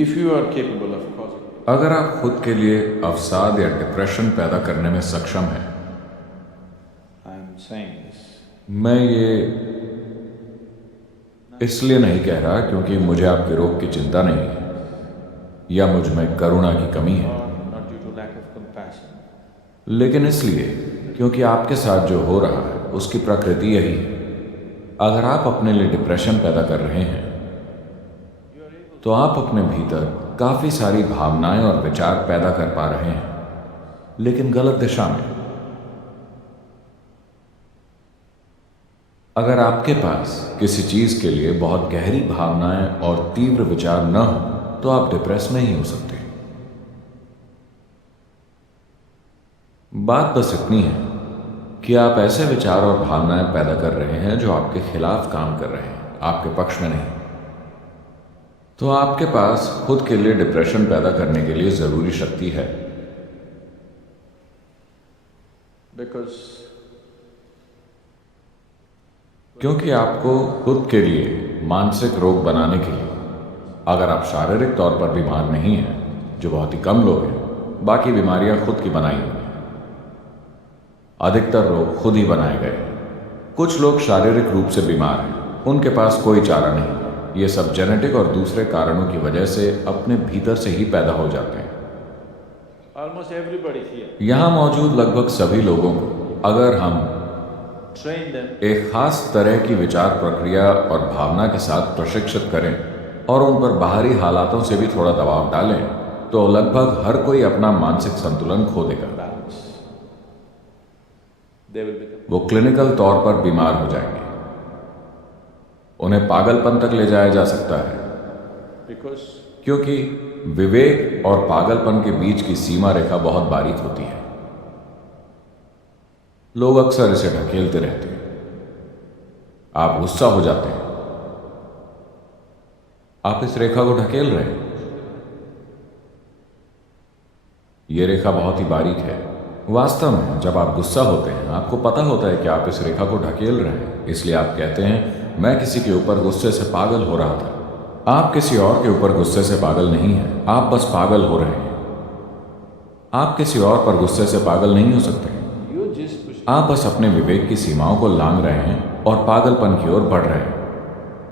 If you are capable of causing it, अगर आप खुद के लिए अवसाद या डिप्रेशन पैदा करने में सक्षम हैं, I am saying this. मैं ये इसलिए नहीं कह रहा क्योंकि मुझे आपके रोग की चिंता नहीं है या मुझ में करुणा की कमी है, Or not due to lack of compassion. लेकिन इसलिए क्योंकि आपके साथ जो हो रहा है उसकी प्रकृति यही है। अगर आप अपने लिए डिप्रेशन पैदा कर रहे हैं तो आप अपने भीतर काफी सारी भावनाएं और विचार पैदा कर पा रहे हैं, लेकिन गलत दिशा में। अगर आपके पास किसी चीज के लिए बहुत गहरी भावनाएं और तीव्र विचार न हो तो आप डिप्रेस नहीं हो सकते। बात बस इतनी है कि आप ऐसे विचार और भावनाएं पैदा कर रहे हैं जो आपके खिलाफ काम कर रहे हैं, आपके पक्ष में नहीं। तो आपके पास खुद के लिए डिप्रेशन पैदा करने के लिए जरूरी शक्ति है, Because क्योंकि आपको खुद के लिए मानसिक रोग बनाने के लिए, अगर आप शारीरिक तौर पर बीमार नहीं हैं, जो बहुत ही कम लोग हैं, बाकी बीमारियां खुद की बनाई हुई हैं। अधिकतर रोग खुद ही बनाए गए हैं। कुछ लोग शारीरिक रूप से बीमार हैं, उनके पास कोई चारा नहीं। ये सब जेनेटिक और दूसरे कारणों की वजह से अपने भीतर से ही पैदा हो जाते हैं। almost everybody here, यहां मौजूद लगभग सभी लोगों को अगर हम train them एक खास तरह की विचार प्रक्रिया और भावना के साथ प्रशिक्षित करें और उन पर बाहरी हालातों से भी थोड़ा दबाव डालें तो लगभग हर कोई अपना मानसिक संतुलन खो देगा। balance. They will become. वो क्लिनिकल तौर पर बीमार हो जाएंगे। उन्हें पागलपन तक ले जाया जा सकता है, Because क्योंकि विवेक और पागलपन के बीच की सीमा रेखा बहुत बारीक होती है। लोग अक्सर इसे ढकेलते रहते हैं। आप गुस्सा हो जाते हैं, आप इस रेखा को ढकेल रहे हैं। यह रेखा बहुत ही बारीक है। वास्तव में जब आप गुस्सा होते हैं आपको पता होता है कि आप इस रेखा को ढकेल रहे हैं, इसलिए आप कहते हैं मैं किसी के ऊपर गुस्से से पागल हो रहा था। आप किसी और के ऊपर गुस्से से पागल नहीं हैं, आप बस पागल हो रहे हैं। आप किसी और पर गुस्से से पागल नहीं हो सकते। you just push. आप बस अपने विवेक की सीमाओं को लांघ रहे हैं और पागलपन की ओर बढ़ रहे हैं।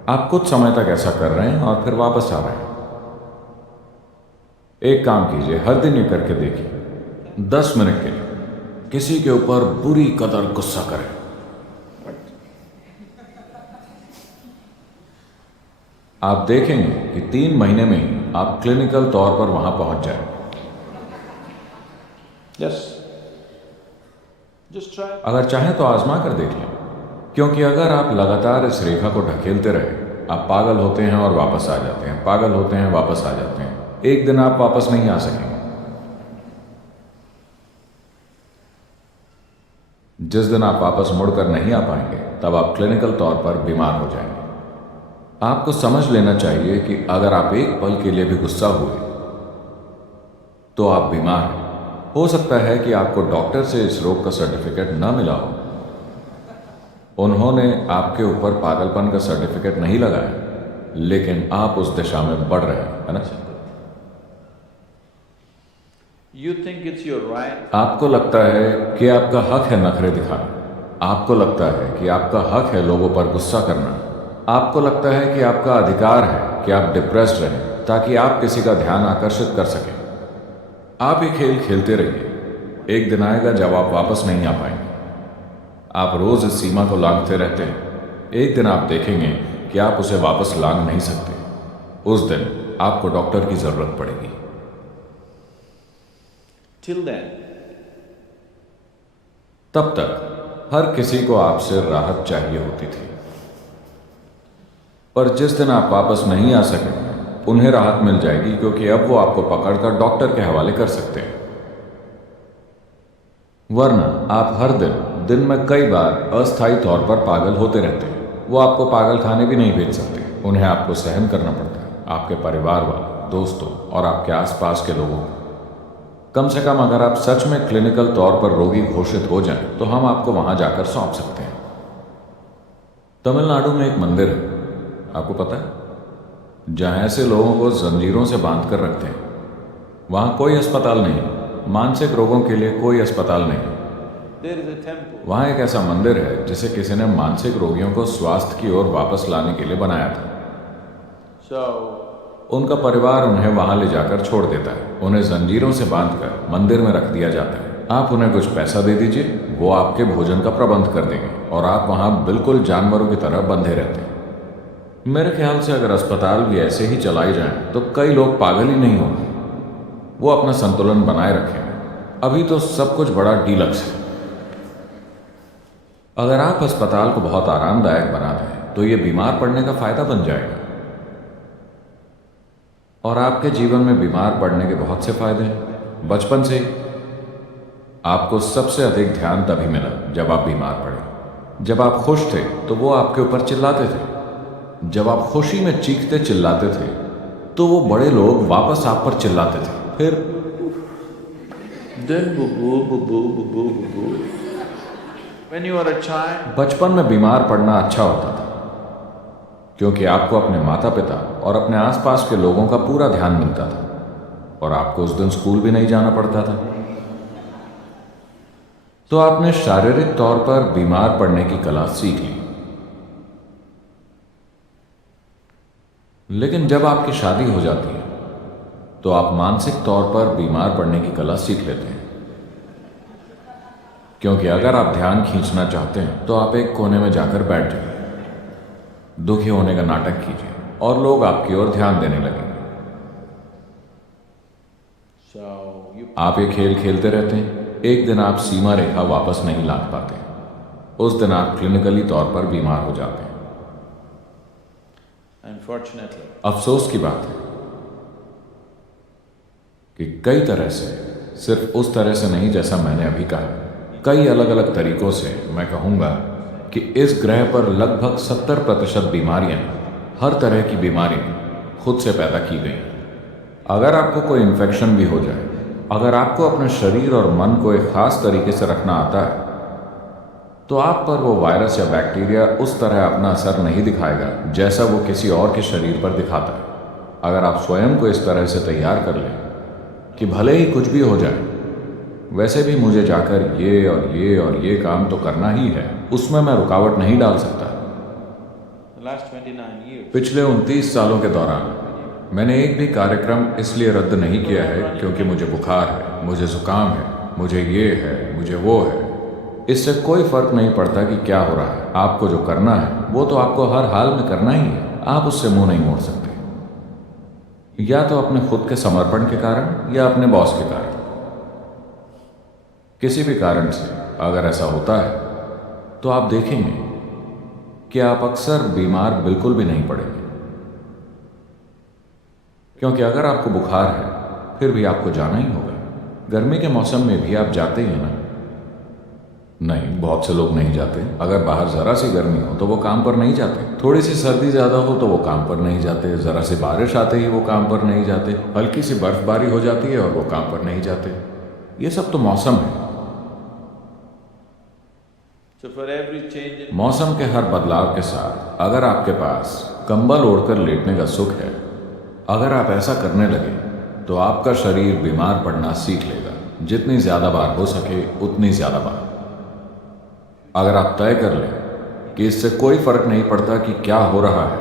आप कुछ समय तक ऐसा कर रहे हैं और फिर वापस आ रहे हैं। एक काम कीजिए, हर दिन ये करके देखिए, 10 मिनट के लिए किसी के ऊपर बुरी कदर गुस्सा करें। आप देखेंगे कि 3 महीने में ही आप क्लिनिकल तौर पर वहां पहुंच जाएंगे। Yes. Just try. अगर चाहें तो आजमा कर देख लें, क्योंकि अगर आप लगातार इस रेखा को ढकेलते रहे, आप पागल होते हैं और वापस आ जाते हैं, पागल होते हैं वापस आ जाते हैं। एक दिन आप वापस नहीं आ सकेंगे। जिस दिन आप वापस मुड़कर नहीं आ पाएंगे तब आप क्लिनिकल तौर पर बीमार हो जाएंगे। आपको समझ लेना चाहिए कि अगर आप एक पल के लिए भी गुस्सा हुए तो आप बीमार हैं। हो सकता है कि आपको डॉक्टर से इस रोग का सर्टिफिकेट न मिला हो, उन्होंने आपके ऊपर पागलपन का सर्टिफिकेट नहीं लगाया, लेकिन आप उस दिशा में बढ़ रहे हैं, है ना? You think it's your right. आपको लगता है कि आपका हक है नखरे दिखाना, आपको लगता है कि आपका हक है लोगों पर गुस्सा करना, आपको लगता है कि आपका अधिकार है कि आप डिप्रेस्ड रहें ताकि आप किसी का ध्यान आकर्षित कर सकें। आप ये खेल खेलते रहिए। एक दिन आएगा जब आप वापस नहीं आ पाएंगे। आप रोज इस सीमा को लांघते रहते हैं। एक दिन आप देखेंगे कि आप उसे वापस लांघ नहीं सकते। उस दिन आपको डॉक्टर की जरूरत पड़ेगी। Till then, तब तक हर किसी को आपसे राहत चाहिए होती थी, पर जिस दिन आप वापस नहीं आ सके उन्हें राहत मिल जाएगी, क्योंकि अब वो आपको पकड़कर डॉक्टर के हवाले कर सकते हैं। वरना आप हर दिन में कई बार अस्थायी तौर पर पागल होते रहते हैं। वो आपको पागल खाने भी नहीं भेज सकते, उन्हें आपको सहन करना पड़ता है, आपके परिवार वालों, दोस्तों और आपके आसपास के लोगों को। कम से कम अगर आप सच में क्लिनिकल तौर पर रोगी घोषित हो जाएं, तो हम आपको वहां जाकर सौंप सकते हैं। तमिलनाडु में एक मंदिर है, आपको पता है? जहां ऐसे लोगों को जंजीरों से बांध कर रखते हैं। वहां कोई अस्पताल नहीं, मानसिक रोगों के लिए कोई अस्पताल नहीं। There is a temple. वहां एक ऐसा मंदिर है जिसे किसी ने मानसिक रोगियों को स्वास्थ्य की ओर वापस लाने के लिए बनाया था। So, उनका परिवार उन्हें वहां ले जाकर छोड़ देता है। उन्हें जंजीरों से बांधकर मंदिर में रख दिया जाता है। आप उन्हें कुछ पैसा दे दीजिए, वो आपके भोजन का प्रबंध कर देंगे और आप वहां बिल्कुल जानवरों की तरह बंधे रहते हैं। मेरे ख्याल से अगर अस्पताल भी ऐसे ही चलाई जाएं तो कई लोग पागल ही नहीं होंगे। वो अपना संतुलन बनाए रखेंगे। अभी तो सब कुछ बड़ा डीलक्स है। अगर आप अस्पताल को बहुत आरामदायक बना दें तो ये बीमार पड़ने का फायदा बन जाएगा। और आपके जीवन में बीमार पड़ने के बहुत से फायदे हैं। बचपन से ही आपको सबसे अधिक ध्यान तभी मिला जब आप बीमार पड़े। जब आप खुश थे तो वो आपके ऊपर चिल्लाते थे। जब आप खुशी में चीखते चिल्लाते थे तो वो बड़े लोग वापस आप पर चिल्लाते थे। फिर then boo boo boo boo boo boo boo boo. When you are a child, बचपन में बीमार पड़ना अच्छा होता था क्योंकि आपको अपने माता पिता और अपने आसपास के लोगों का पूरा ध्यान मिलता था और आपको उस दिन स्कूल भी नहीं जाना पड़ता था। तो आपने शारीरिक तौर पर बीमार पड़ने की कला सीख ली। लेकिन जब आपकी शादी हो जाती है तो आप मानसिक तौर पर बीमार पड़ने की कला सीख लेते हैं। क्योंकि अगर आप ध्यान खींचना चाहते हैं तो आप एक कोने में जाकर बैठ जाइए, दुखी होने का नाटक कीजिए और लोग आपकी ओर ध्यान देने लगेंगे। so you आप ये खेल खेलते रहते हैं। एक दिन आप सीमा रेखा वापस नहीं लांघ पाते। उस दिन आप क्लिनिकली तौर पर बीमार हो जाते हैं। unfortunately, अफसोस की बात है कि कई तरह से, सिर्फ उस तरह से नहीं जैसा मैंने अभी कहा, कई अलग अलग तरीकों से मैं कहूंगा कि इस ग्रह पर लगभग 70% बीमारियां, हर तरह की बीमारियां खुद से पैदा की गई। अगर आपको कोई इन्फेक्शन भी हो जाए, अगर आपको अपने शरीर और मन को एक खास तरीके से रखना आता है तो आप पर वो वायरस या बैक्टीरिया उस तरह अपना असर नहीं दिखाएगा जैसा वो किसी और के शरीर पर दिखाता है। अगर आप स्वयं को इस तरह से तैयार कर लें कि भले ही कुछ भी हो जाए, वैसे भी मुझे जाकर ये और ये काम तो करना ही है, उसमें मैं रुकावट नहीं डाल सकता। the last 29 years, पिछले 29 सालों के दौरान मैंने एक भी कार्यक्रम इसलिए रद्द नहीं किया है क्योंकि मुझे बुखार है, मुझे जुकाम है, मुझे ये है, मुझे वो है। इससे कोई फर्क नहीं पड़ता कि क्या हो रहा है। आपको जो करना है वो तो आपको हर हाल में करना ही है। आप उससे मुंह नहीं मोड़ सकते, या तो अपने खुद के समर्पण के कारण या अपने बॉस के कारण। किसी भी कारण से अगर ऐसा होता है तो आप देखेंगे कि आप अक्सर बीमार बिल्कुल भी नहीं पड़ेंगे। क्योंकि अगर आपको बुखार है फिर भी आपको जाना ही होगा। गर्मी के मौसम में भी आप जाते ही हैं ना? नहीं, बहुत से लोग नहीं जाते। अगर बाहर जरा सी गर्मी हो तो वो काम पर नहीं जाते। थोड़ी सी सर्दी ज्यादा हो तो वो काम पर नहीं जाते। जरा सी बारिश आते ही वो काम पर नहीं जाते। हल्की सी बर्फबारी हो जाती है और वो काम पर नहीं जाते। ये सब तो मौसम है। so for every change in मौसम के हर बदलाव के साथ अगर आपके पास कंबल ओढ़कर लेटने का सुख है, अगर आप ऐसा करने लगे तो आपका शरीर बीमार पड़ना सीख लेगा। जितनी ज्यादा बार हो सके उतनी ज्यादा बार। अगर आप तय कर लें कि इससे कोई फर्क नहीं पड़ता कि क्या हो रहा है,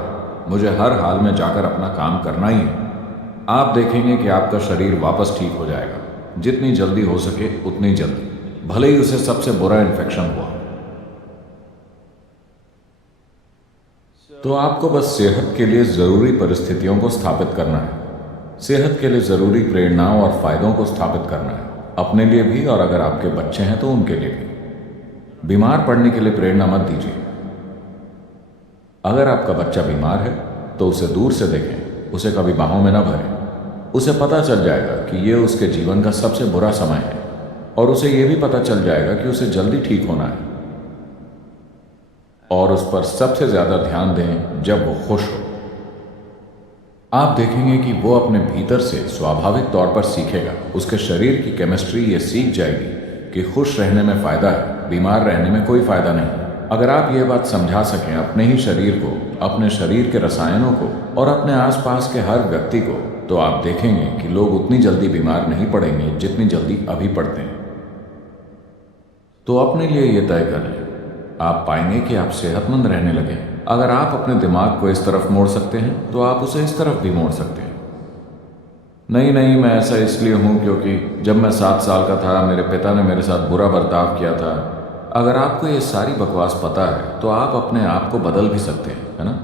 मुझे हर हाल में जाकर अपना काम करना ही है, आप देखेंगे कि आपका शरीर वापस ठीक हो जाएगा। जितनी जल्दी हो सके उतनी जल्दी, भले ही उसे सबसे बुरा इन्फेक्शन हुआ। तो आपको बस सेहत के लिए जरूरी परिस्थितियों को स्थापित करना है। सेहत के लिए जरूरी प्रेरणाओं और फायदों को स्थापित करना है, अपने लिए भी और अगर आपके बच्चे हैं तो उनके लिए भी। बीमार पड़ने के लिए प्रेरणा मत दीजिए। अगर आपका बच्चा बीमार है तो उसे दूर से देखें, उसे कभी बाहों में न भरें। उसे पता चल जाएगा कि यह उसके जीवन का सबसे बुरा समय है और उसे यह भी पता चल जाएगा कि उसे जल्दी ठीक होना है। और उस पर सबसे ज्यादा ध्यान दें जब वो खुश हो। आप देखेंगे कि वो अपने भीतर से स्वाभाविक तौर पर सीखेगा। उसके शरीर की केमिस्ट्री ये सीख जाएगी कि खुश रहने में फायदा है, बीमार रहने में कोई फायदा नहीं। अगर आप ये बात समझा सकें अपने ही शरीर को अपने शरीर के रसायनों को और अपने आसपास के हर व्यक्ति को, तो आप देखेंगे कि लोग उतनी जल्दी बीमार नहीं पड़ेंगे जितनी जल्दी अभी पड़ते हैं। तो अपने लिए ये तय कर लें, आप पाएंगे कि आप सेहतमंद रहने लगे। अगर आप अपने दिमाग को इस तरफ मोड़ सकते हैं तो आप उसे इस तरफ भी मोड़ सकते हैं। नहीं नहीं, मैं ऐसा इसलिए हूं क्योंकि जब मैं 7 साल का था मेरे पिता ने मेरे साथ बुरा बर्ताव किया था। अगर आपको ये सारी बकवास पता है तो आप अपने आप को बदल भी सकते हैं, है ना?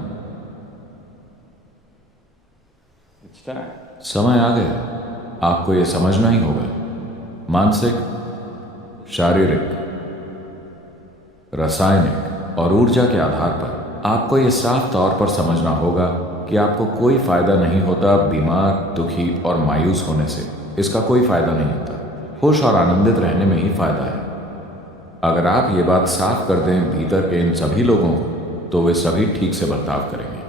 It's time. समय आ गया, आपको ये समझना ही होगा। मानसिक, शारीरिक, रासायनिक और ऊर्जा के आधार पर आपको ये साफ तौर पर समझना होगा कि आपको कोई फायदा नहीं होता बीमार, दुखी और मायूस होने से। इसका कोई फायदा नहीं होता। खुश और आनंदित रहने में ही फायदा है। अगर आप ये बात साफ कर दें भीतर के इन सभी लोगों को, तो वे सभी ठीक से बर्ताव करेंगे।